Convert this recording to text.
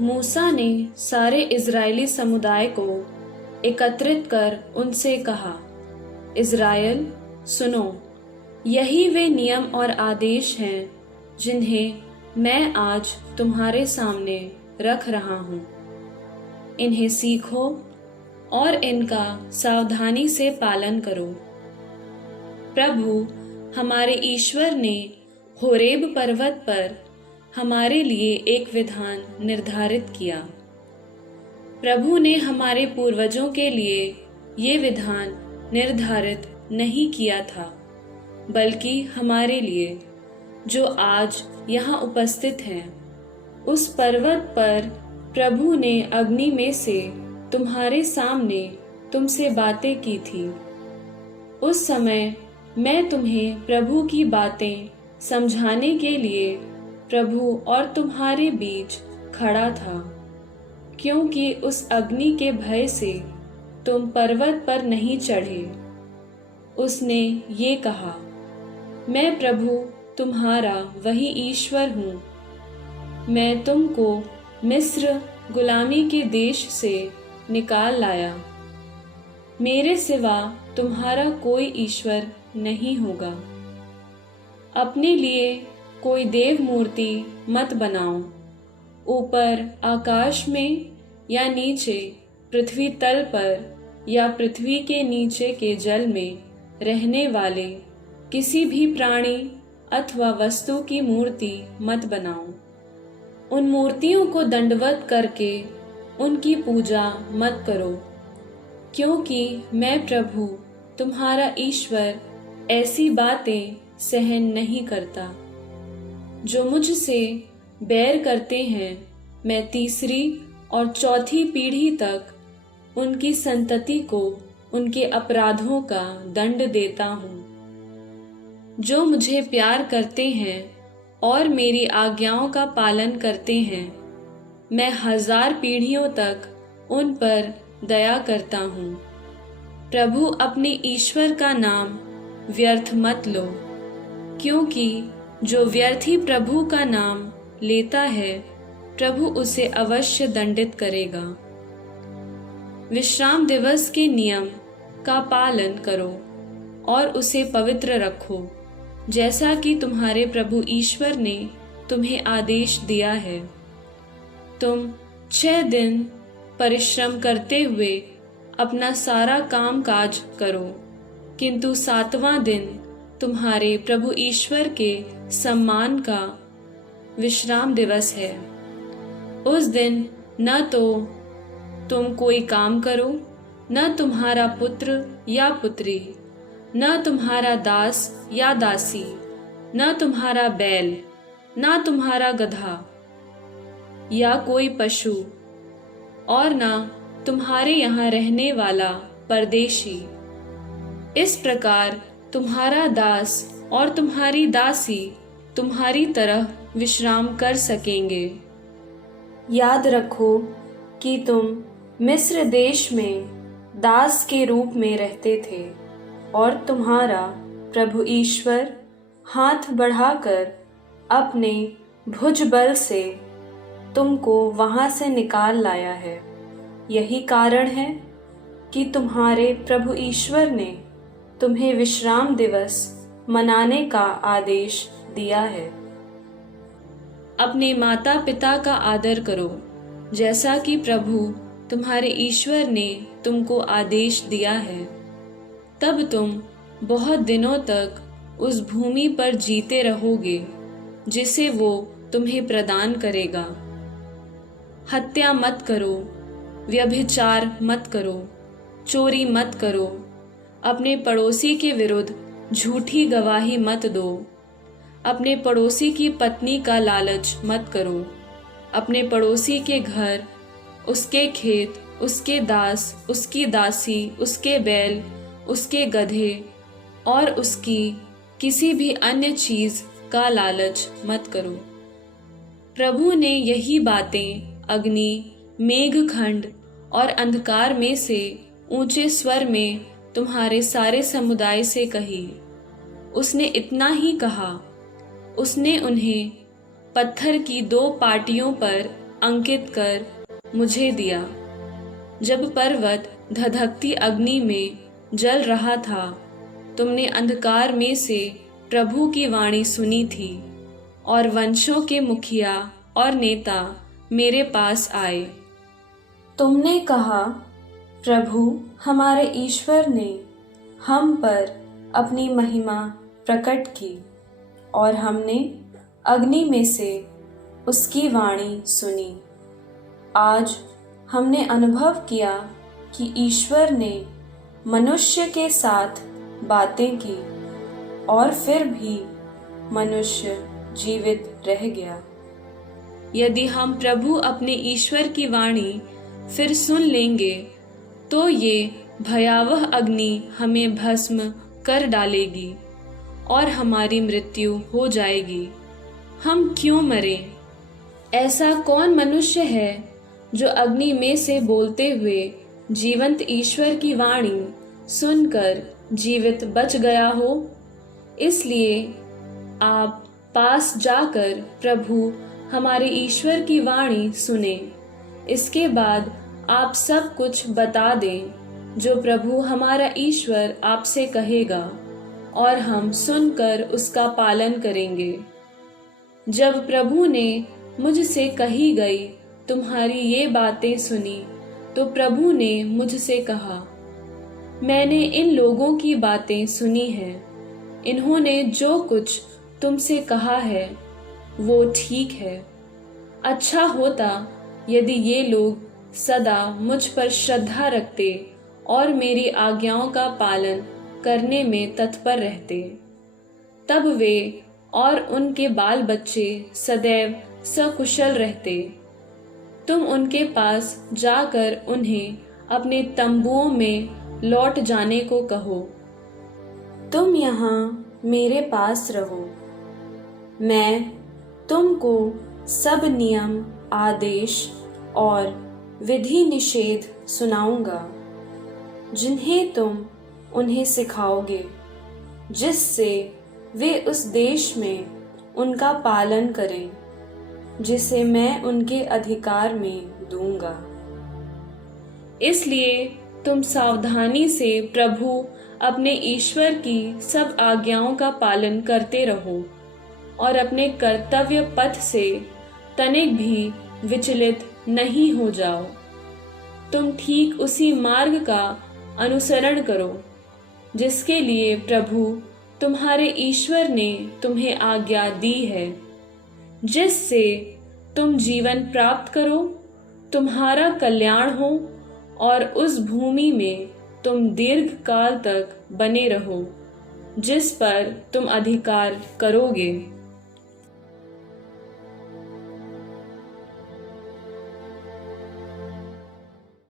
मूसा ने सारे इज़राइली समुदाय को एकत्रित कर उनसे कहा, इज़राइल सुनो, यही वे नियम और आदेश हैं जिन्हें मैं आज तुम्हारे सामने रख रहा हूँ। इन्हें सीखो और इनका सावधानी से पालन करो। प्रभु हमारे ईश्वर ने होरेब पर्वत पर हमारे लिए एक विधान निर्धारित किया। प्रभु ने हमारे पूर्वजों के लिए ये विधान निर्धारित नहीं किया था, बल्कि हमारे लिए जो आज यहाँ उपस्थित हैं। उस पर्वत पर प्रभु ने अग्नि में से तुम्हारे सामने तुमसे बातें की थी। उस समय मैं तुम्हें प्रभु की बातें समझाने के लिए प्रभु और तुम्हारे बीच खड़ा था, क्योंकि उस अग्नि के भय से तुम पर्वत पर नहीं चढ़े। उसने ये कहा, मैं प्रभु तुम्हारा वही ईश्वर हूँ। मैं तुमको मिस्र गुलामी के देश से निकाल लाया। मेरे सिवा तुम्हारा कोई ईश्वर नहीं होगा। अपने लिए कोई देव मूर्ति मत बनाओ। ऊपर आकाश में या नीचे पृथ्वी तल पर या पृथ्वी के नीचे के जल में रहने वाले किसी भी प्राणी अथवा वस्तु की मूर्ति मत बनाओ। उन मूर्तियों को दंडवत करके उनकी पूजा मत करो, क्योंकि मैं प्रभु तुम्हारा ईश्वर ऐसी बातें सहन नहीं करता। जो मुझसे बैर करते हैं, मैं तीसरी और चौथी पीढ़ी तक उनकी संतति को उनके अपराधों का दंड देता हूँ। जो मुझे प्यार करते हैं और मेरी आज्ञाओं का पालन करते हैं, मैं 1000 पीढ़ियों तक उन पर दया करता हूँ। प्रभु अपने ईश्वर का नाम व्यर्थ मत लो, क्योंकि जो व्यर्थी प्रभु का नाम लेता है, प्रभु उसे अवश्य दंडित करेगा। विश्राम दिवस के नियम का पालन करो और उसे पवित्र रखो, जैसा कि तुम्हारे प्रभु ईश्वर ने तुम्हें आदेश दिया है। तुम 6 दिन परिश्रम करते हुए अपना सारा काम काज करो, किंतु 7वां दिन तुम्हारे प्रभु ईश्वर के सम्मान का विश्राम दिवस है। उस दिन न तो तुम कोई काम करो, न तुम्हारा पुत्र या पुत्री, न तुम्हारा दास या दासी, न तुम्हारा बैल, न तुम्हारा गधा या कोई पशु, और न तुम्हारे यहाँ रहने वाला परदेशी। इस प्रकार तुम्हारा दास और तुम्हारी दासी तुम्हारी तरह विश्राम कर सकेंगे। याद रखो कि तुम मिस्र देश में दास के रूप में रहते थे, और तुम्हारा प्रभु ईश्वर हाथ बढ़ाकर अपने भुजबल से तुमको वहां से निकाल लाया है। यही कारण है कि तुम्हारे प्रभु ईश्वर ने तुम्हें विश्राम दिवस मनाने का आदेश दिया है। अपने माता पिता का आदर करो, जैसा कि प्रभु तुम्हारे ईश्वर ने तुमको आदेश दिया है। तब तुम बहुत दिनों तक उस भूमि पर जीते रहोगे जिसे वो तुम्हें प्रदान करेगा। हत्या मत करो, व्यभिचार मत करो, चोरी मत करो, अपने पड़ोसी के विरुद्ध झूठी गवाही मत दो, अपने पड़ोसी की पत्नी का लालच मत करो, अपने पड़ोसी के घर, उसके खेत, उसके दास, उसकी दासी, उसके बैल, उसके गधे और उसकी किसी भी अन्य चीज का लालच मत करो। प्रभु ने यही बातें अग्नि, मेघखंड और अंधकार में से ऊंचे स्वर में तुम्हारे सारे समुदाय से कही। उसने इतना ही कहा, उसने उन्हें पत्थर की 2 पाटियों पर अंकित कर मुझे दिया। जब पर्वत धधकती अग्नि में जल रहा था, तुमने अंधकार में से प्रभु की वाणी सुनी थी, और वंशों के मुखिया और नेता मेरे पास आए। तुमने कहा, प्रभु हमारे ईश्वर ने हम पर अपनी महिमा प्रकट की, और हमने अग्नि में से उसकी वाणी सुनी। आज हमने अनुभव किया कि ईश्वर ने मनुष्य के साथ बातें की, और फिर भी मनुष्य जीवित रह गया। यदि हम प्रभु अपने ईश्वर की वाणी फिर सुन लेंगे, तो ये भयावह अग्नि हमें भस्म कर डालेगी और हमारी मृत्यु हो जाएगी। हम क्यों मरें? ऐसा कौन मनुष्य है जो अग्नि में से बोलते हुए जीवंत ईश्वर की वाणी सुनकर जीवित बच गया हो? इसलिए आप पास जाकर प्रभु हमारे ईश्वर की वाणी सुने। इसके बाद आप सब कुछ बता दें जो प्रभु हमारा ईश्वर आपसे कहेगा, और हम सुनकर उसका पालन करेंगे। जब प्रभु ने मुझसे कही गई तुम्हारी ये बातें सुनी, तो प्रभु ने मुझसे कहा, मैंने इन लोगों की बातें सुनी हैं। इन्होंने जो कुछ तुमसे कहा है वो ठीक है। अच्छा होता यदि ये लोग सदा मुझ पर श्रद्धा रखते और मेरी आज्ञाओं का पालन करने में तत्पर रहते। तब वे और उनके बाल बच्चे सदैव सकुशल रहते। तुम उनके पास जाकर उन्हें अपने तंबुओं में लौट जाने को कहो। तुम यहाँ मेरे पास रहो। मैं तुमको सब नियम, आदेश और विधि निषेध सुनाऊंगा, जिन्हें तुम उन्हें सिखाओगे, जिससे वे उस देश में उनका पालन करें जिसे मैं उनके अधिकार में दूंगा। इसलिए तुम सावधानी से प्रभु अपने ईश्वर की सब आज्ञाओं का पालन करते रहो, और अपने कर्तव्य पथ से तनिक भी विचलित नहीं हो जाओ। तुम ठीक उसी मार्ग का अनुसरण करो जिसके लिए प्रभु तुम्हारे ईश्वर ने तुम्हें आज्ञा दी है, जिससे तुम जीवन प्राप्त करो, तुम्हारा कल्याण हो, और उस भूमि में तुम दीर्घ काल तक बने रहो जिस पर तुम अधिकार करोगे।